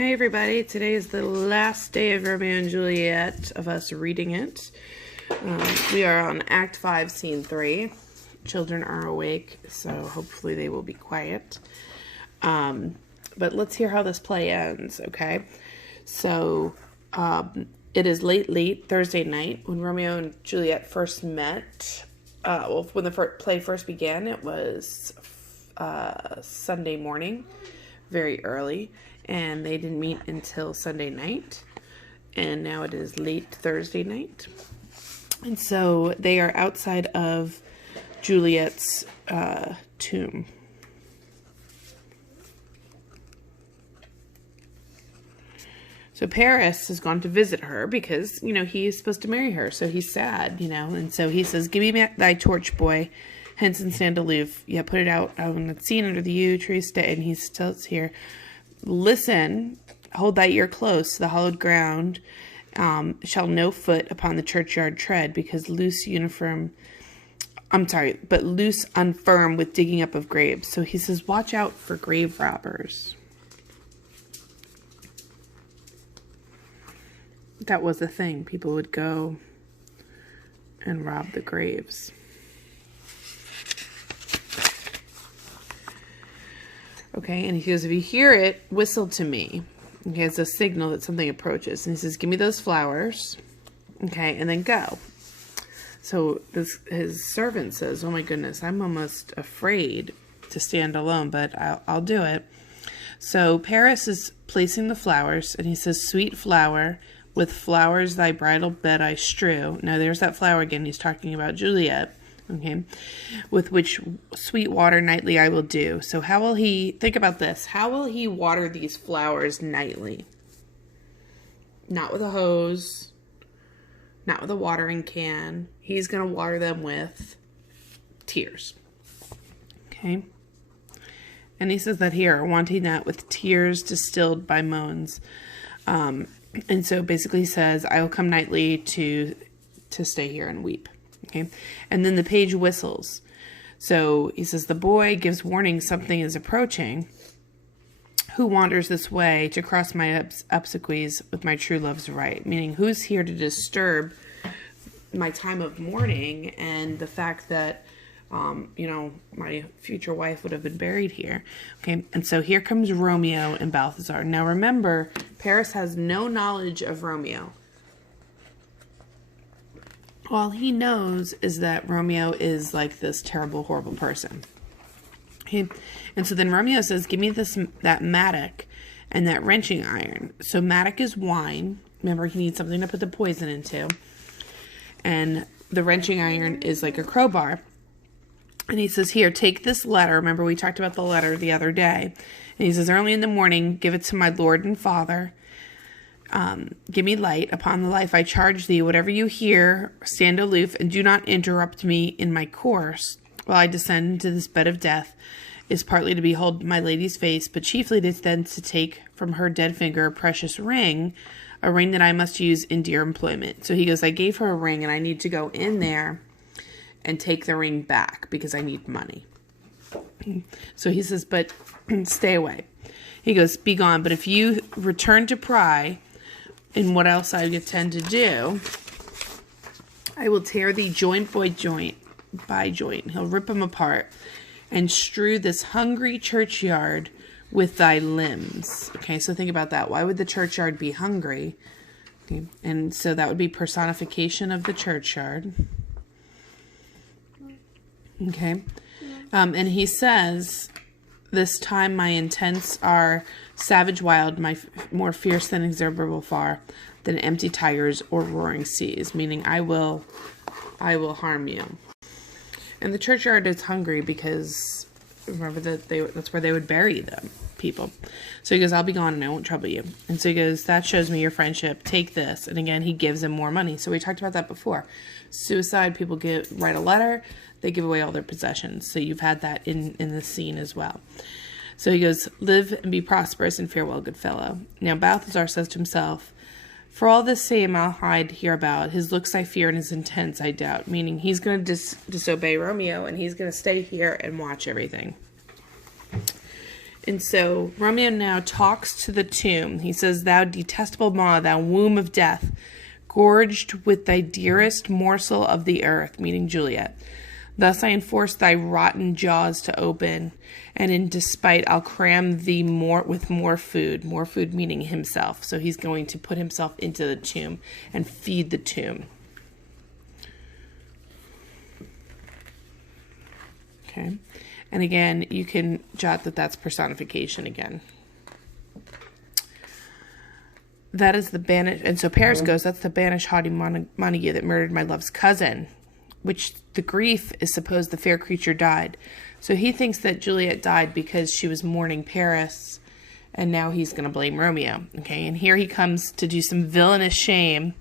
Hey everybody, today is the last day of Romeo and Juliet, of us reading it. We are on Act 5, Scene 3. Children are awake, so hopefully they will be quiet. But let's hear how this play ends, okay? So, it is late Thursday night when Romeo and Juliet first met. When the play first began, it was Sunday morning, very early. And they didn't meet until Sunday night. And now it is late Thursday night. And so they are outside of Juliet's tomb. So Paris has gone to visit her because, he is supposed to marry her. So he's sad, And so he says, "Give me thy torch, boy. Hence and stand aloof. Yeah, put it out on the scene under the yew tree. Stay." And he tells here, "Listen, hold thy ear close to the hallowed ground, shall no foot upon the churchyard tread, because loose unfirm with digging up of graves." So he says, watch out for grave robbers. That was a thing. People would go and rob the graves. Okay, and he goes, "If you hear it, whistle to me." Okay, it's a signal that something approaches. And he says, "Give me those flowers." Okay, and then go. So his servant says, "Oh my goodness, I'm almost afraid to stand alone, but I'll do it." So Paris is placing the flowers, and he says, "Sweet flower, with flowers thy bridal bed I strew." Now there's that flower again. He's talking about Juliet. Okay, "with which sweet water nightly I will do." So how will he, think about this, how will he water these flowers nightly? Not with a hose, not with a watering can. He's going to water them with tears. Okay, and he says that here, "wanting that with tears distilled by moans." And so basically he says, "I will come nightly to stay here and weep." Okay, and then the page whistles. So he says, "The boy gives warning something is approaching. Who wanders this way to cross my obsequies with my true love's right?" Meaning, who's here to disturb my time of mourning and the fact that, my future wife would have been buried here. Okay, and so here comes Romeo and Balthazar. Now remember, Paris has no knowledge of Romeo. All he knows is that Romeo is like this terrible, horrible person. Okay? And so then Romeo says, "Give me that mattock and that wrenching iron." So mattock is wine. Remember, he needs something to put the poison into. And the wrenching iron is like a crowbar. And he says, "Here, take this letter." Remember, we talked about the letter the other day. And he says, "Early in the morning, give it to my Lord and Father. Give me light upon the life I charge thee. Whatever you hear, stand aloof, and do not interrupt me in my course while I descend into this bed of death. Is partly to behold my lady's face, but chiefly to take from her dead finger a precious ring, a ring that I must use in dear employment." So he goes, "I gave her a ring, and I need to go in there and take the ring back because I need money." So he says, "But stay away." He goes, "Be gone, but if you return to pry in what else I intend to do, I will tear thee joint by joint. He'll rip them apart and strew this hungry churchyard with thy limbs." Okay, so think about that. Why would the churchyard be hungry? Okay, and so that would be personification of the churchyard. Okay, and he says, "This time my intents are savage wild, more fierce than execrable far, than empty tigers or roaring seas," meaning I will harm you. And the churchyard is hungry because remember that that's where they would bury them, people. So he goes, "I'll be gone and I won't trouble you." And so he goes, "That shows me your friendship. Take this." And again, he gives him more money. So we talked about that before. Suicide, people write a letter, they give away all their possessions. So you've had that in the scene as well. So he goes, "Live and be prosperous, and farewell, good fellow." Now Balthazar says to himself, "For all this same I'll hide hereabout. His looks I fear, and his intents I doubt." Meaning he's going to disobey Romeo, and he's going to stay here and watch everything. And so Romeo now talks to the tomb. He says, "Thou detestable maw, thou womb of death, gorged with thy dearest morsel of the earth," meaning Juliet. "Thus I enforce thy rotten jaws to open, and in despite I'll cram thee with more food meaning himself." So he's going to put himself into the tomb and feed the tomb. Okay. And again, you can jot that that's personification again. That is the banished, and so Paris goes, "That's the banished haughty Montague that murdered my love's cousin, which the grief is supposed the fair creature died." So he thinks that Juliet died because she was mourning Paris, and now he's going to blame Romeo. Okay, and here he comes to do some villainous shame,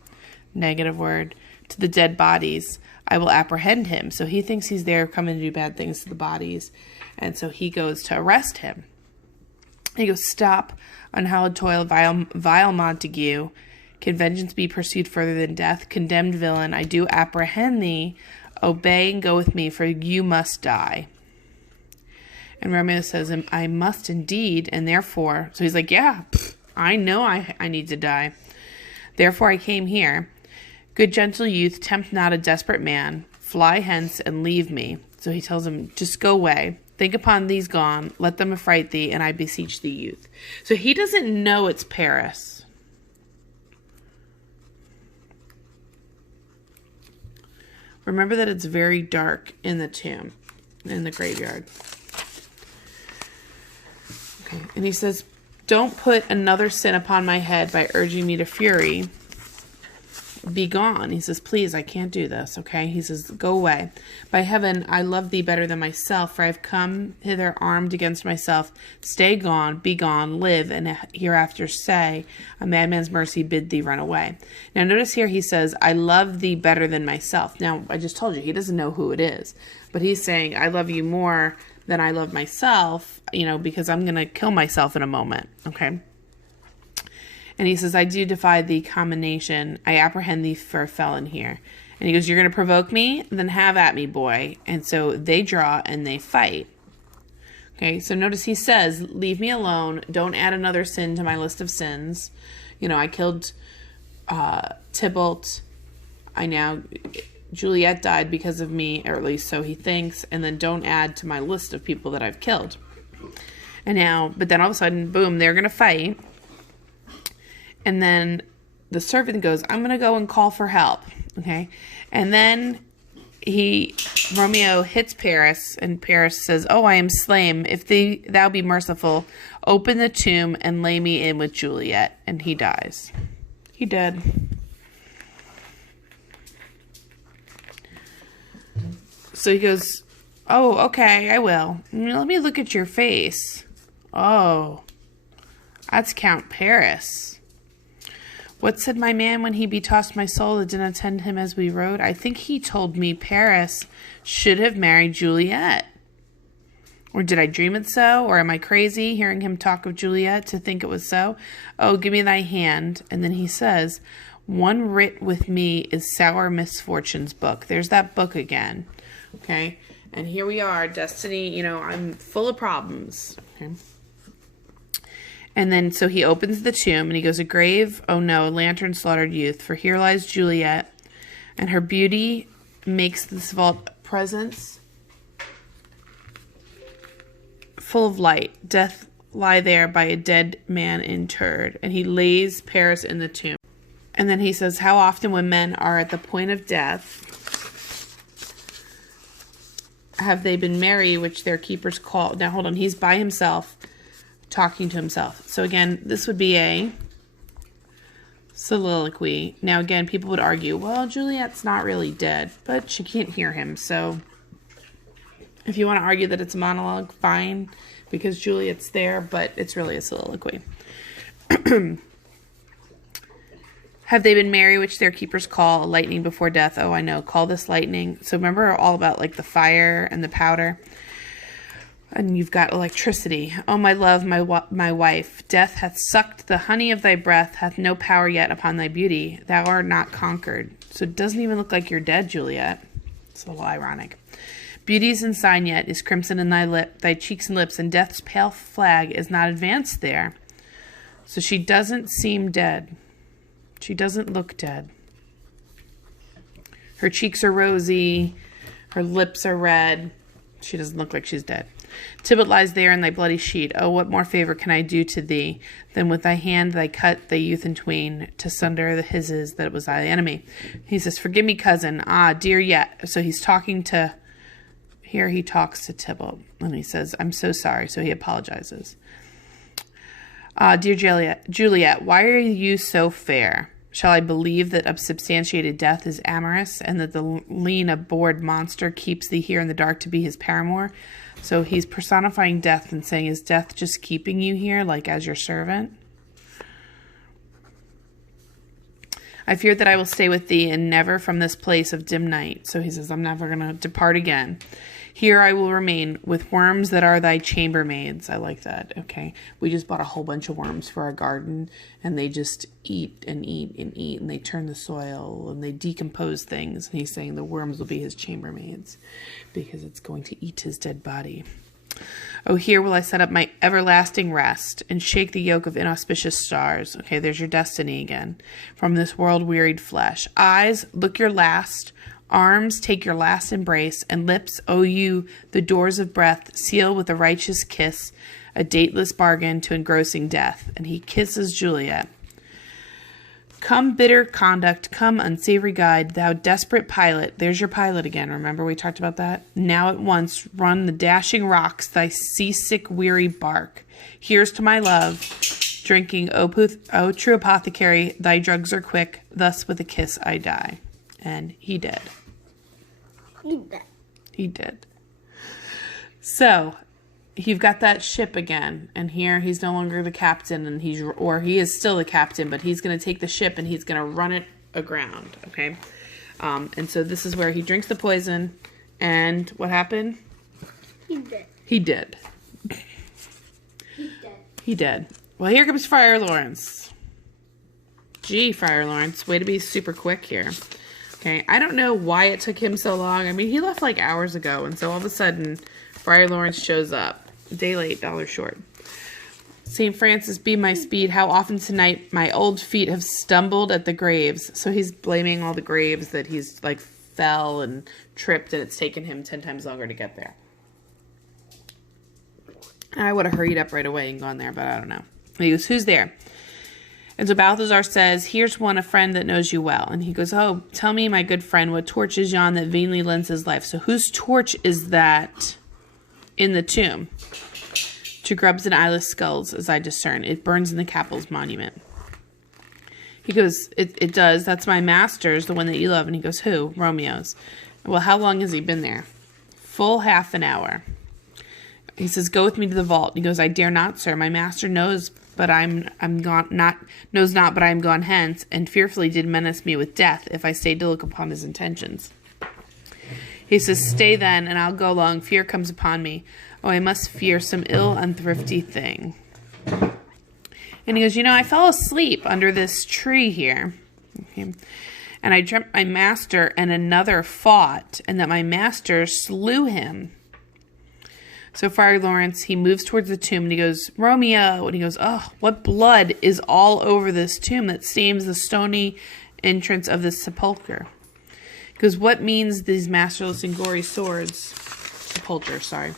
negative word, to the dead bodies. "I will apprehend him." So he thinks he's there coming to do bad things to the bodies. And so he goes to arrest him. He goes, "Stop, unhallowed toil, vile Montague. Can vengeance be pursued further than death? Condemned villain, I do apprehend thee. Obey and go with me, for you must die." And Romeo says, "I must indeed, and therefore..." So he's like, "Yeah, I know I need to die. Therefore I came here. Good gentle youth, tempt not a desperate man. Fly hence and leave me." So he tells him, "Just go away. Think upon these gone. Let them affright thee, and I beseech thee, youth." So he doesn't know it's Paris. Remember that it's very dark in the tomb, in the graveyard. Okay, and he says, "Don't put another sin upon my head by urging me to fury. Be gone." He says, "Please, I can't do this." Okay. He says, "Go away. By heaven, I love thee better than myself, for I have come hither armed against myself. Stay gone, be gone, live, and hereafter say, a madman's mercy bid thee run away." Now notice here he says, "I love thee better than myself." Now, I just told you, he doesn't know who it is, but he's saying, "I love you more than I love myself, because I'm going to kill myself in a moment." Okay. And he says, "I do defy thee combination. I apprehend thee for a felon here." And he goes, "You're going to provoke me? Then have at me, boy." And so they draw and they fight. Okay, so notice he says, "Leave me alone. Don't add another sin to my list of sins. I killed Tybalt. Juliet died because of me, or at least so he thinks. And then don't add to my list of people that I've killed." But then all of a sudden, boom, they're going to fight. And then the servant goes, "I'm going to go and call for help." Okay. And then Romeo hits Paris, and Paris says, "Oh, I am slain. If thou be merciful, open the tomb and lay me in with Juliet." And he dies. He dead. So he goes, "Oh, okay, I will. Let me look at your face. Oh, that's Count Paris. What said my man when he betossed my soul that didn't attend him as we rode? I think he told me Paris should have married Juliet. Or did I dream it so? Or am I crazy hearing him talk of Juliet to think it was so? Oh, give me thy hand." And then he says, "One writ with me is sour misfortune's book." There's that book again. Okay. And here we are, destiny, I'm full of problems. Okay. And then, so he opens the tomb, and he goes, "A grave, oh no, a lantern slaughtered youth, for here lies Juliet, and her beauty makes this vault presence full of light. Death lie there by a dead man interred." And he lays Paris in the tomb. And then he says, "How often when men are at the point of death, have they been merry, which their keepers call..." Now, hold on, he's by himself, talking to himself. So again, this would be a soliloquy. Now again, people would argue, well, Juliet's not really dead, but she can't hear him. So if you want to argue that it's a monologue, fine, because Juliet's there, but it's really a soliloquy. "Have they been merry, which their keepers call a lightning before death? Oh, I know, call this lightning." So remember all about like the fire and the powder. And you've got electricity. "Oh, my love, my wife, death hath sucked the honey of thy breath, hath no power yet upon thy beauty. Thou art not conquered." So it doesn't even look like you're dead, Juliet. It's a little ironic. Beauty is in sign yet, is crimson in thy cheeks and lips, and death's pale flag is not advanced there. So she doesn't seem dead. She doesn't look dead. Her cheeks are rosy. Her lips are red. She doesn't look like she's dead. Tybalt lies there in thy bloody sheet. Oh, what more favor can I do to thee than with thy hand thy cut thy youth in twain, to sunder the hisses that was thy enemy. He says, forgive me, cousin. Ah, dear yet. So he's talking to... Here he talks to Tybalt. And he says, I'm so sorry. So he apologizes. Dear Juliet, why are you so fair? Shall I believe that unsubstantiated death is amorous, and that the lean abhorred monster keeps thee here in the dark to be his paramour? So he's personifying death and saying, is death just keeping you here, like as your servant? I fear that I will stay with thee, and never from this place of dim night. So he says, I'm never going to depart again. Here I will remain with worms that are thy chambermaids. I like that. Okay. We just bought a whole bunch of worms for our garden, and they just eat and eat and eat, and they turn the soil, and they decompose things. And he's saying the worms will be his chambermaids because it's going to eat his dead body. Oh, here will I set up my everlasting rest and shake the yoke of inauspicious stars. Okay, there's your destiny again. From this world-wearied flesh. Eyes, look your last. Arms, take your last embrace, and lips, O you, the doors of breath, seal with a righteous kiss, a dateless bargain to engrossing death. And he kisses Juliet. Come, bitter conduct, come, unsavory guide, thou desperate pilot. There's your pilot again. Remember we talked about that? Now at once run the dashing rocks, thy seasick, weary bark. Here's to my love, drinking, O true apothecary, thy drugs are quick, thus with a kiss I die. And he did. He did. So, you've got that ship again, and here he's no longer the captain, and he is still the captain, but he's going to take the ship and he's going to run it aground, okay? And so this is where he drinks the poison, and what happened? He did. He did. He did. Well, here comes Friar Lawrence. Gee, Friar Lawrence, way to be super quick here. Okay, I don't know why it took him so long. I mean, he left like hours ago, and so all of a sudden, Friar Lawrence shows up. A day late, $1 short. St. Francis, be my speed. How often tonight my old feet have stumbled at the graves. So he's blaming all the graves that he's like fell and tripped, and it's taken him 10 times longer to get there. And I would have hurried up right away and gone there, but I don't know. He goes, who's there? And so Balthazar says, here's one, a friend that knows you well. And he goes, oh, tell me, my good friend, what torch is yon that vainly lends his life? So whose torch is that in the tomb? To grubs and eyeless skulls, as I discern. It burns in the capel's monument. He goes, it does. That's my master's, the one that you love. And he goes, who? Romeo's. Well, how long has he been there? Full half an hour. He says, go with me to the vault. He goes, I dare not, sir. My master knows, but knows not, but I am gone hence, and fearfully did menace me with death if I stayed to look upon his intentions. He says, stay then, and I'll go along. Fear comes upon me. Oh, I must fear some ill, unthrifty thing. And he goes, I fell asleep under this tree here. Okay. And I dreamt my master and another fought, and that my master slew him. So Friar Lawrence, he moves towards the tomb, and he goes, Romeo! And he goes, oh, what blood is all over this tomb that stains the stony entrance of this sepulchre? He goes, what means these masterless and gory swords? Sepulchre, sorry.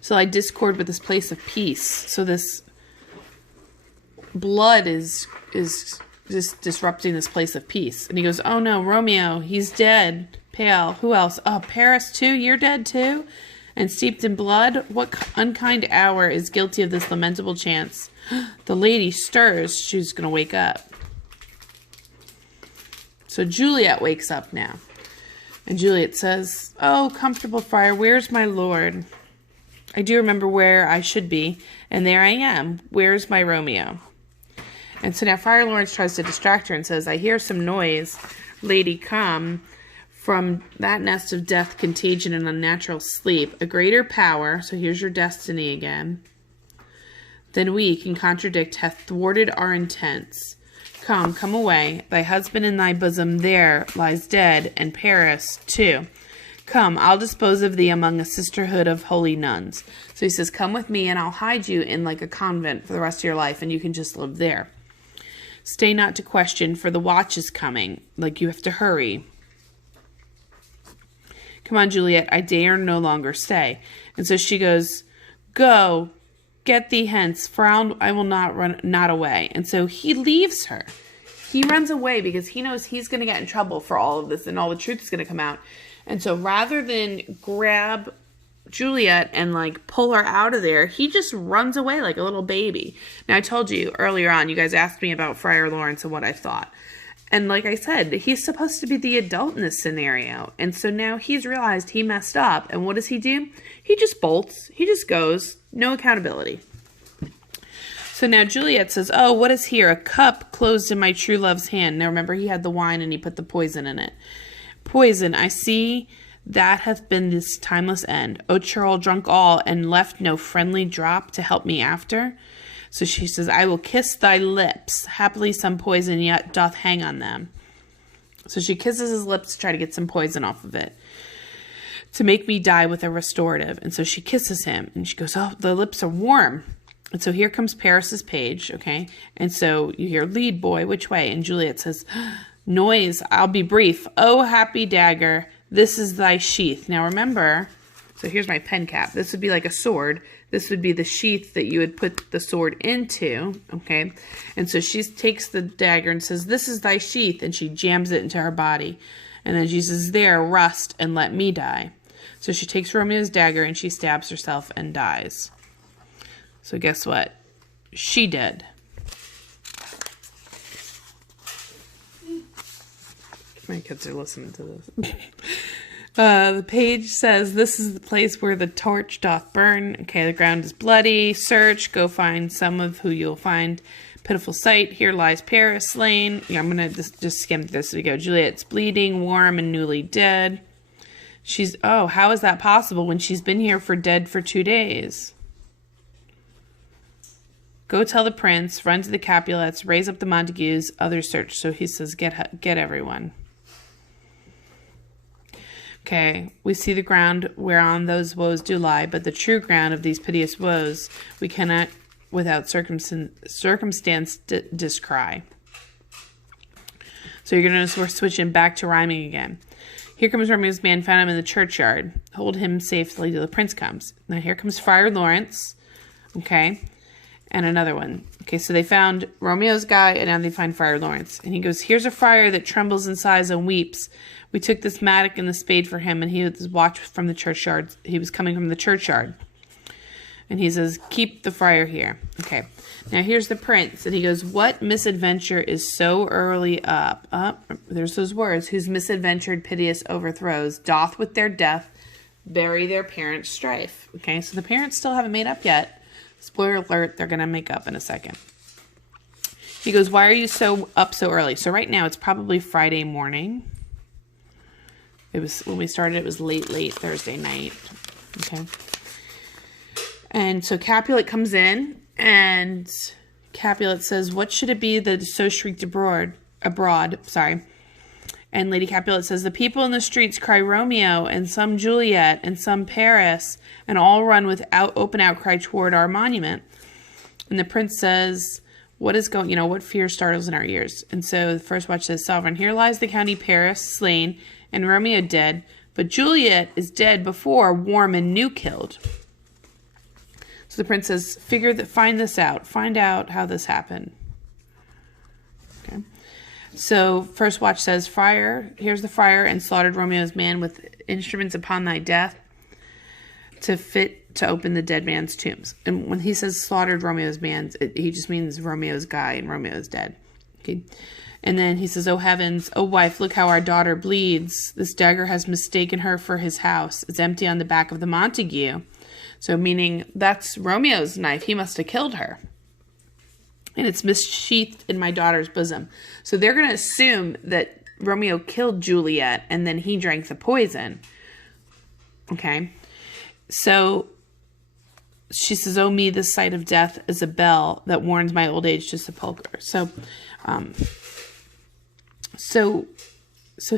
So I discord with this place of peace. So this blood is just disrupting this place of peace. And he goes, oh no, Romeo, he's dead. Pale. Who else? Oh, Paris too? You're dead too? And steeped in blood? What unkind hour is guilty of this lamentable chance? The lady stirs. She's going to wake up. So Juliet wakes up now. And Juliet says, oh, comfortable friar, where's my lord? I do remember where I should be, and there I am. Where's my Romeo? And so now Friar Lawrence tries to distract her and says, I hear some noise. Lady, come. From that nest of death, contagion, and unnatural sleep, a greater power, so here's your destiny again, than we can contradict hath thwarted our intents. Come away. Thy husband in thy bosom there lies dead, and Paris too. Come, I'll dispose of thee among a sisterhood of holy nuns. So he says, come with me and I'll hide you in like a convent for the rest of your life and you can just live there. Stay not to question, for the watch is coming. Like, you have to hurry. Come on, Juliet, I dare no longer stay. And so she goes, go, get thee hence, for I will not run not away. And so he leaves her. He runs away because he knows he's going to get in trouble for all of this and all the truth is going to come out. And so rather than grab Juliet and like pull her out of there, he just runs away like a little baby. Now, I told you earlier on, you guys asked me about Friar Lawrence and what I thought. And like I said, he's supposed to be the adult in this scenario. And so now he's realized he messed up. And what does he do? He just bolts. He just goes. No accountability. So now Juliet says, oh, what is here? A cup closed in my true love's hand. Now remember, he had the wine and he put the poison in it. Poison, I see that hath been this timeless end. O churl drunk all, and left no friendly drop to help me after. So she says, I will kiss thy lips. Happily some poison yet doth hang on them. So she kisses his lips to try to get some poison off of it, to make me die with a restorative. And so she kisses him, and she goes, oh, the lips are warm. And so here comes Paris's page, okay? And so you hear, lead, boy, which way? And Juliet says, noise, I'll be brief. Oh, happy dagger, this is thy sheath. Now remember, so here's my pen cap. This would be like a sword. This would be the sheath that you would put the sword into, okay? And so she takes the dagger and says, this is thy sheath, and she jams it into her body. And then she says, there, rust, and let me die. So she takes Romeo's dagger, and she stabs herself and dies. So guess what? She did. My kids are listening to this. The page says, this is the place where the torch doth burn. Okay, the ground is bloody. Search, go find some of who you'll find. Pitiful sight, here lies Paris slain. Yeah, I'm going to just skim this as we go. Juliet's bleeding, warm, and newly dead. She's, oh, how is that possible when she's been here dead for 2 days? Go tell the prince, run to the Capulets, raise up the Montagues, others search. So he says, get everyone. Okay, we see the ground whereon those woes do lie, but the true ground of these piteous woes we cannot without circumstance descry. So you're going to notice we're switching back to rhyming again. Here comes Romeo's man, found him in the churchyard. Hold him safely till the prince comes. Now here comes Friar Lawrence, okay, and another one. Okay, so they found Romeo's guy, and now they find Friar Lawrence. And he goes, here's a friar that trembles and sighs and weeps. We took this mattock and the spade for him, and he was watched from the churchyard. He was coming from the churchyard. And he says, keep the friar here. Okay, now here's the prince. And he goes, what misadventure is so early up? There's those words. Whose misadventured piteous overthrows doth with their death bury their parents' strife. Okay, so the parents still haven't made up yet. Spoiler alert, they're going to make up in a second. He goes, why are you up so early? So right now it's probably Friday morning. It was, when we started, it was late Thursday night. Okay. And so Capulet comes in, and Capulet says, what should it be that so shrieked abroad? And Lady Capulet says, the people in the streets cry Romeo, and some Juliet, and some Paris, and all run with open outcry toward our monument. And the prince says, what is going, what fear startles in our ears? And so the first watch says, sovereign, here lies the county Paris slain, and Romeo dead, but Juliet is dead before, warm and new killed. So the prince says, find this out. Find out how this happened. Okay. So first watch says, friar, here's the friar, and slaughtered Romeo's man with instruments upon thy death to open the dead man's tombs. And when he says slaughtered Romeo's man, he just means Romeo's guy, and Romeo's dead. Okay. And then he says, oh heavens, oh wife, look how our daughter bleeds. This dagger has mistaken her for his house. It's empty on the back of the Montague. So meaning that's Romeo's knife. He must have killed her. And it's missheathed in my daughter's bosom. So they're going to assume that Romeo killed Juliet and then he drank the poison. Okay. So she says, oh me, the sight of death is a bell that warns my old age to sepulchre. So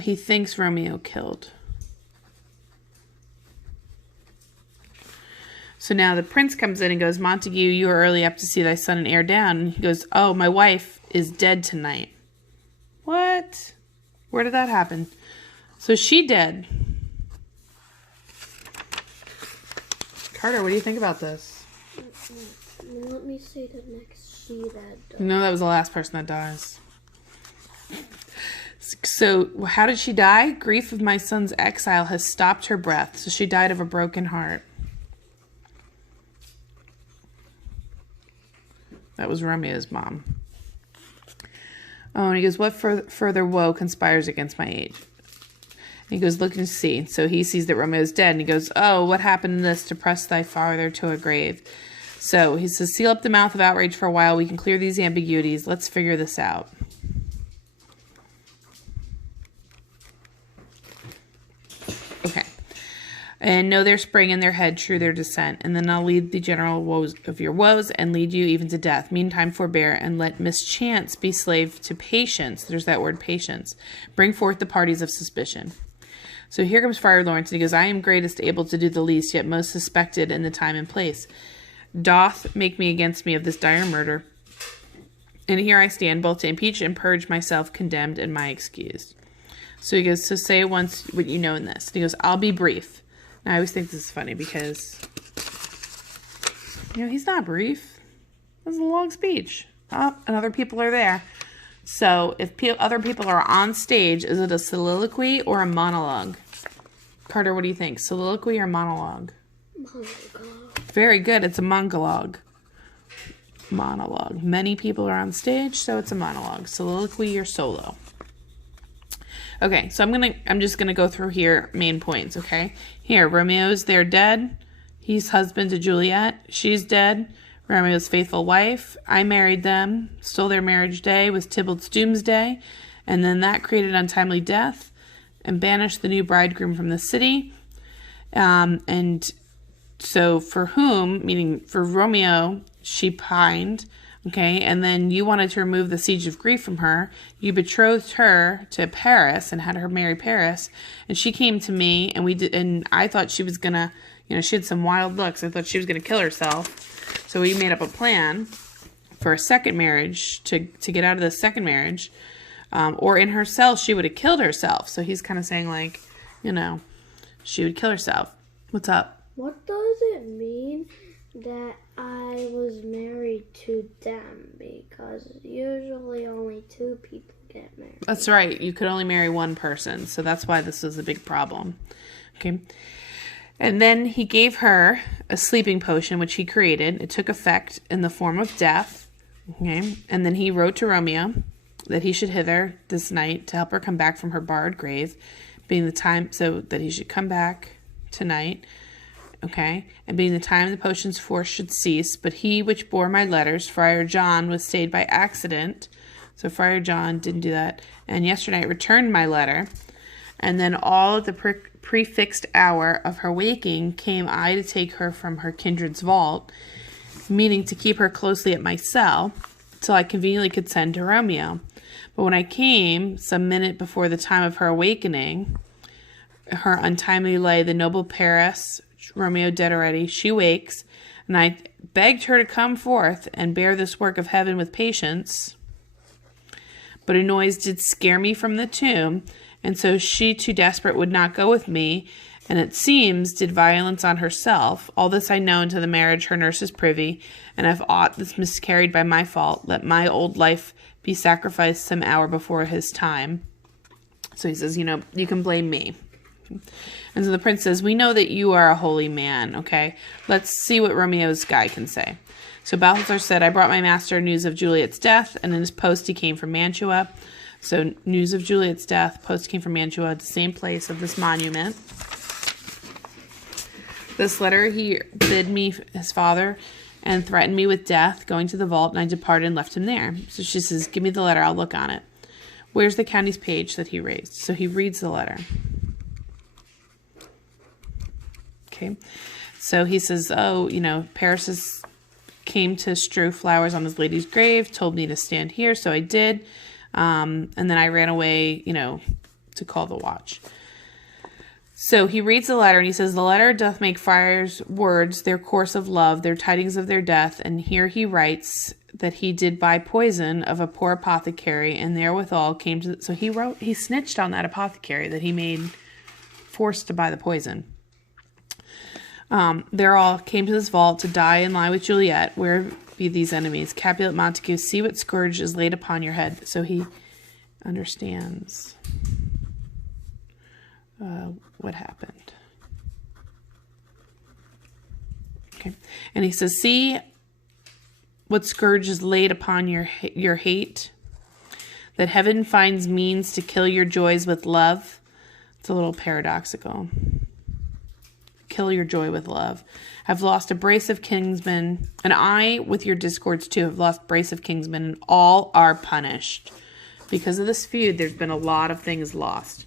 he thinks Romeo killed So now the prince comes in and goes, Montague, you are early up to see thy son and heir down. And he goes, oh, my wife is dead tonight. What? Where did that happen? So she dead. Carter, what do you think about this? Let me say the next she that dies. No, that was the last person that dies. So how did she die? Grief of my son's exile has stopped her breath. So she died of a broken heart. That was Romeo's mom. Oh, and he goes, what further woe conspires against my age? And he goes, look and see. So he sees that Romeo's dead. And he goes, oh, what happened in this to press thy father to a grave? So he says, seal up the mouth of outrage for a while. We can clear these ambiguities. Let's figure this out. Okay. And know their spring in their head, true their descent. And then I'll lead the general woes of your woes and lead you even to death. Meantime, forbear and let mischance be slave to patience. There's that word patience. Bring forth the parties of suspicion. So here comes Friar Lawrence, and he goes, I am greatest able to do the least, yet most suspected in the time and place. Doth make me against me of this dire murder. And here I stand, both to impeach and purge myself condemned and my excused. So he goes, so say once what you know in this. And he goes, I'll be brief. Now, I always think this is funny because, he's not brief. This is a long speech. Oh, and other people are there. So if other people are on stage, is it a soliloquy or a monologue? Carter, what do you think? Soliloquy or monologue? Monologue. Very good. It's a monologue. Monologue. Many people are on stage, so it's a monologue. Soliloquy or solo. Okay, so I'm just gonna go through here main points, okay? Here, Romeo's there dead. He's husband to Juliet. She's dead. Romeo's faithful wife. I married them. Stole their marriage day. Was Tybalt's doomsday. And then that created untimely death and banished the new bridegroom from the city. And so for whom, meaning for Romeo, she pined. Okay, and then you wanted to remove the siege of grief from her. You betrothed her to Paris and had her marry Paris. And she came to me, and I thought she was gonna, she had some wild looks. I thought she was gonna kill herself. So we made up a plan for a second marriage to get out of the second marriage. Or in her cell, she would have killed herself. So he's kind of saying like, she would kill herself. What's up? What does it mean that I was married to them? Because usually only two people get married. That's right. You could only marry one person. So that's why this was a big problem. Okay. And then he gave her a sleeping potion, which he created. It took effect in the form of death. Okay. And then he wrote to Romeo that he should hither this night to help her come back from her barred grave, being the time, so that he should come back tonight. Okay, and being the time the potion's force should cease, but he which bore my letters, Friar John, was stayed by accident. So Friar John didn't do that. And yesterday I returned my letter. And then all at the prefixed hour of her waking came I to take her from her kindred's vault, meaning to keep her closely at my cell, till I conveniently could send to Romeo. But when I came, some minute before the time of her awakening, her untimely lay the noble Paris, Romeo dead already. She wakes, and I begged her to come forth and bear this work of heaven with patience. But a noise did scare me from the tomb, and so she, too desperate, would not go with me, and it seems did violence on herself. All this I know unto the marriage her nurse is privy, and if aught that's miscarried by my fault, let my old life be sacrificed some hour before his time. So he says, you can blame me. And so the prince says, we know that you are a holy man, okay? Let's see what Romeo's guy can say. So Balthazar said, I brought my master news of Juliet's death, and in his post he came from Mantua. So news of Juliet's death, post came from Mantua, the same place of this monument. This letter he bid me, his father, and threatened me with death, going to the vault, and I departed and left him there. So she says, give me the letter, I'll look on it. Where's the county's page that he raised? So he reads the letter. Okay, so he says, Paris came to strew flowers on his lady's grave, told me to stand here, so I did, and then I ran away, to call the watch. So he reads the letter and he says, the letter doth make friars' words their course of love, their tidings of their death. And here he writes that he did buy poison of a poor apothecary, and therewithal came to... So he snitched on that apothecary that he made forced to buy the poison. There all came to this vault to die and lie with Juliet. Where be these enemies? Capulet Montague, see what scourge is laid upon your head. So he understands what happened. Okay. And he says, see what scourge is laid upon your hate, that heaven finds means to kill your joys with love. It's a little paradoxical. Kill your joy with love. Have lost a brace of kinsmen, and I, with your discords too, have lost brace of kinsmen, and all are punished. Because of this feud, there's been a lot of things lost.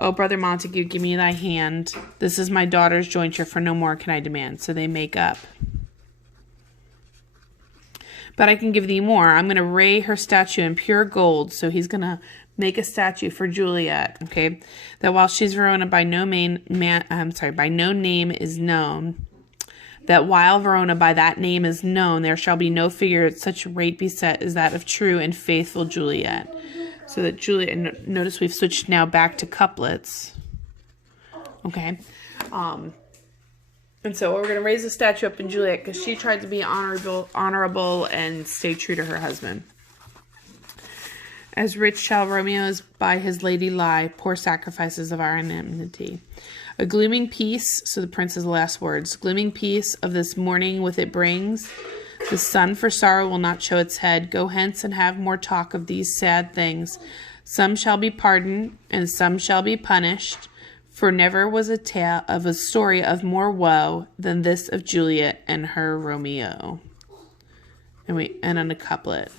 Oh, brother Montague, give me thy hand. This is my daughter's jointure, for no more can I demand. So they make up. But I can give thee more. I'm going to ray her statue in pure gold. So he's going to make a statue for Juliet. Okay, that while she's Verona, by no name is known. That while Verona by that name is known, there shall be no figure at such rate be set as that of true and faithful Juliet. So that Juliet, notice we've switched now back to couplets. Okay. And so we're going to raise the statue up in Juliet because she tried to be honorable and stay true to her husband. As rich shall Romeo's by his lady lie, poor sacrifices of our enmity. A glooming peace, so the prince's last words, glooming peace of this morning with it brings. The sun for sorrow will not show its head. Go hence and have more talk of these sad things. Some shall be pardoned, and some shall be punished. For never was a tale of a story of more woe than this of Juliet and her Romeo. And on a couplet.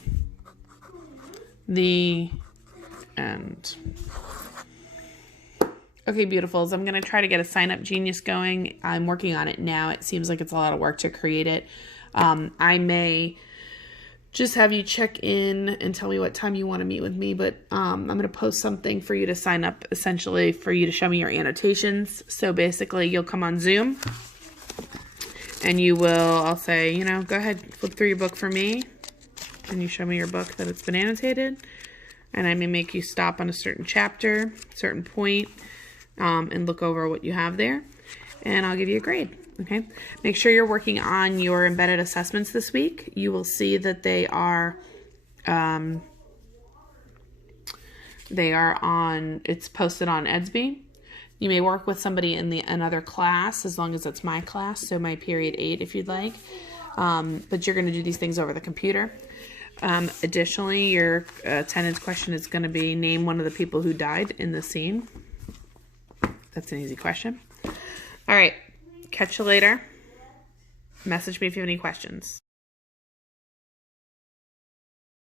The end. Okay, beautifuls. I'm going to try to get a Sign Up Genius going. I'm working on it now. It seems like it's a lot of work to create it. I may just have you check in and tell me what time you want to meet with me, but I'm going to post something for you to sign up, essentially for you to show me your annotations. So basically you'll come on Zoom and you will, I'll say, go ahead, flip through your book for me, and you show me your book that it's been annotated, and I may make you stop on a certain chapter, certain point, and look over what you have there, and I'll give you a grade. Okay, make sure you're working on your embedded assessments this week. You will see that they are it's posted on Edsby. You may work with somebody in another class, as long as it's my class, so my period 8 if you'd like. But you're going to do these things over the computer. Additionally, your attendance question is going to be, name one of the people who died in the scene. That's an easy question. All right. Catch you later. Message me if you have any questions.